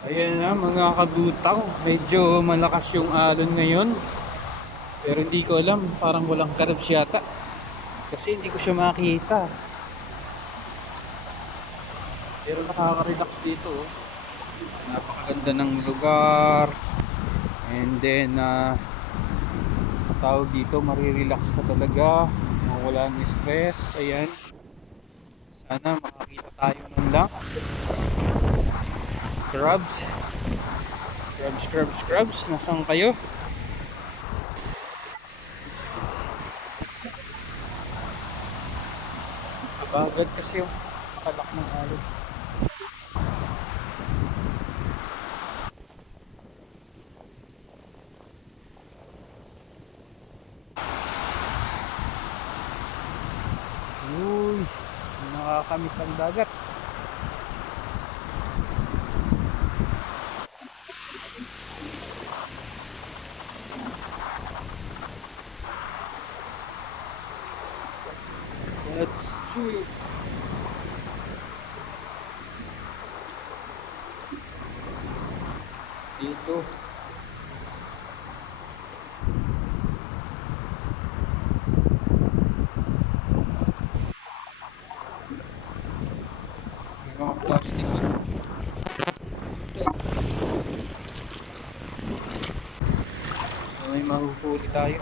Ayan na mga kabutang, medyo malakas yung alon ngayon. Pero hindi ko alam, parang walang crabs yata. Kasi hindi ko siya makita. Pero nakaka-relax dito, oh. Napakaganda ng lugar. And then tawag dito, marirelax ka talaga. Mawala ng stress. Ayan. Sana makakita tayo man lang. Crabs. Crabs. Nasaan kayo? Kabagad kasi yung kalak ng alon. Uy, nakakamiss ang dagat. Let's do it. Dito. May mga plastic. May mahuhuli tayo.